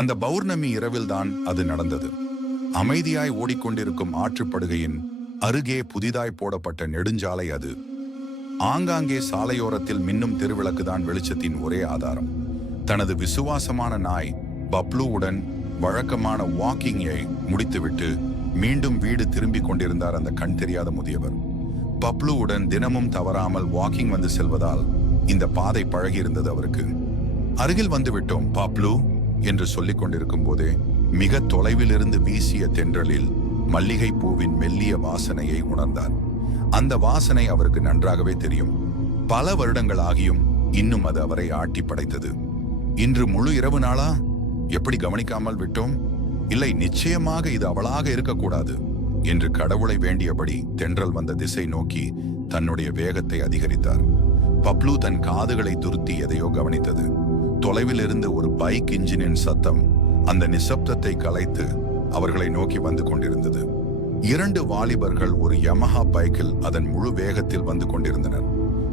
அந்த பௌர்ணமி இரவில்தான் அது நடந்தது. அமைதியாய் ஓடிக்கொண்டிருக்கும் ஆற்றுப்படுகையின் அருகே புதிதாய் போடப்பட்ட நெடுஞ்சாலை அது. ஆங்காங்கே சாலையோரத்தில் மின்னும் திருவிளக்குதான் வெளிச்சத்தின் ஒரே ஆதாரம். தனது விசுவாசமான நாய் பப்ளுவுடன் வழக்கமான வாக்கிங்கை முடித்துவிட்டு மீண்டும் வீடு திரும்பிக் கொண்டிருந்தார் அந்த கண் தெரியாத முதியவர். பப்ளுவுடன் தினமும் தவறாமல் வாக்கிங் வந்து செல்வதால் இந்த பாதை பழகியிருந்தது அவருக்கு. அருகில் வந்துவிட்டோம் பப்ளு. என்று சொல்லிக் கொண்டிருக்கும் போதே மிக தொலைவிலிருந்து வீசிய தென்றலில் மல்லிகை பூவின் மெல்லிய வாசனையை உணர்ந்தார் அந்த வாசனை அவருக்கு நன்றாகவே தெரியும். பல வருடங்கள் ஆகியும் இன்னும் அது அவரை ஆட்டி படைத்தது. இன்று முழு இரவு நாளா? எப்படி கவனிக்காமல் விட்டோம்? இல்லை நிச்சயமாக இது அவளாக இருக்கக்கூடாது என்று கடவுளை வேண்டியபடி தென்றல் வந்த திசை நோக்கி தன்னுடைய வேகத்தை அதிகரித்தார். பப்ளு தன் காதுகளை துருத்தி எதையோ கவனித்தது. தொலைவில் இருந்து ஒரு பைக் இன்ஜினின் சத்தம் அந்த நிசப்தத்தை கலைத்து அவர்களை நோக்கி வந்து கொண்டிருந்தது. இரண்டு வாலிபர்கள் ஒரு யமஹா பைக்கில் அதன் முழு வேகத்தில் வந்து கொண்டிருந்தனர்.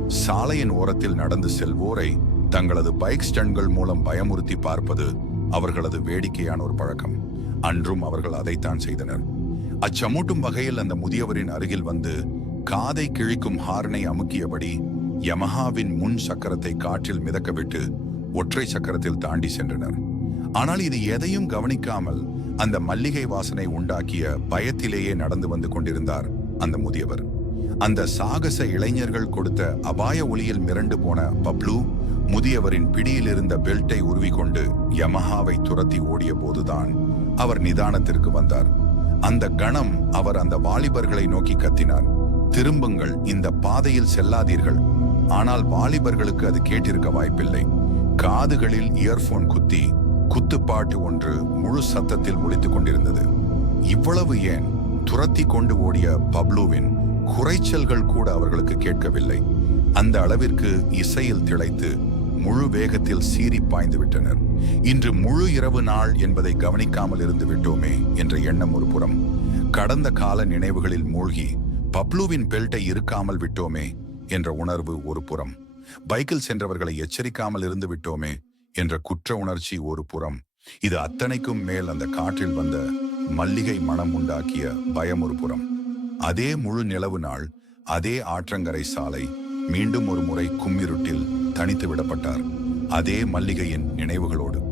சாலையின் ஓரத்தில் நடந்து செல்வோரை தங்களது பைக் ஸ்டன்கள் மூலம் பயமுறுத்தி பார்ப்பது அவர்களது வேடிக்கையான ஒரு பழக்கம். அன்றும் அவர்கள் அதைத்தான் செய்தனர். அச்சமூட்டும் வகையில் அந்த முதியவரின் அருகில் வந்து காதை கிழிக்கும் ஹார்னை அமுக்கியபடி யமஹாவின் முன் சக்கரத்தை காற்றில் மிதக்கவிட்டு ஒற்றை சக்கரத்தில் தாண்டி சென்றனர். ஆனால் இது எதையும் கவனிக்காமல் அந்த மல்லிகை வாசனை உண்டாக்கிய பயத்திலேயே நடந்து வந்து கொண்டிருந்தார் அந்த முதியவர். அந்த சாகச இளைஞர்கள் கொடுத்த அபாய ஒளியில் மிரண்டு போன பப்ளு முதியவரின் பிடியில் இருந்த பெல்ட்டை உருவிக்கொண்டு யமஹாவை துரத்தி ஓடிய போதுதான் அவர் நிதானத்திற்கு வந்தார். அந்த கணம் அவர் அந்த வாலிபர்களை நோக்கி கத்தினார். திரும்புங்கள் இந்த பாதையில் செல்லாதீர்கள். ஆனால் வாலிபர்களுக்கு அது கேட்டிருக்க வாய்ப்பில்லை. காதுகளில் இயர்போன் குத்தி குத்துப்பாட்டு ஒன்று முழு சத்தத்தில் ஒழித்துக் கொண்டிருந்தது. இவ்வளவு ஏன்? துரத்தி கொண்டு ஓடிய பப்ளுவின் குறைச்சல்கள் கூட அவர்களுக்கு கேட்கவில்லை. அந்த அளவிற்கு இசையில் திளைத்து முழு வேகத்தில் சீறி பாய்ந்து விட்டனர். இன்று முழு இரவு நாள் என்பதை கவனிக்காமல் இருந்து விட்டோமே என்ற எண்ணம் ஒரு புறம். கடந்த கால நினைவுகளில் மூழ்கி பப்ளுவின் பெல்ட்டை இருக்காமல் விட்டோமே என்ற உணர்வு ஒரு புறம். பைக்கில் சென்றவர்களை எச்சரிக்காமல் இருந்து விட்டோமே என்ற குற்ற உணர்ச்சி ஒரு புறம். இது அத்தனைக்கும் மேல் அந்த காற்றில் வந்த மல்லிகை மனம் உண்டாக்கிய பயம் ஒரு புறம். அதே முழு நிலவு நாள் அதே ஆற்றங்கரை சாலை மீண்டும் ஒரு முறை கும்மிருட்டில் தனித்து விடப்பட்டார். அதே மல்லிகையின் நினைவுகளோடு.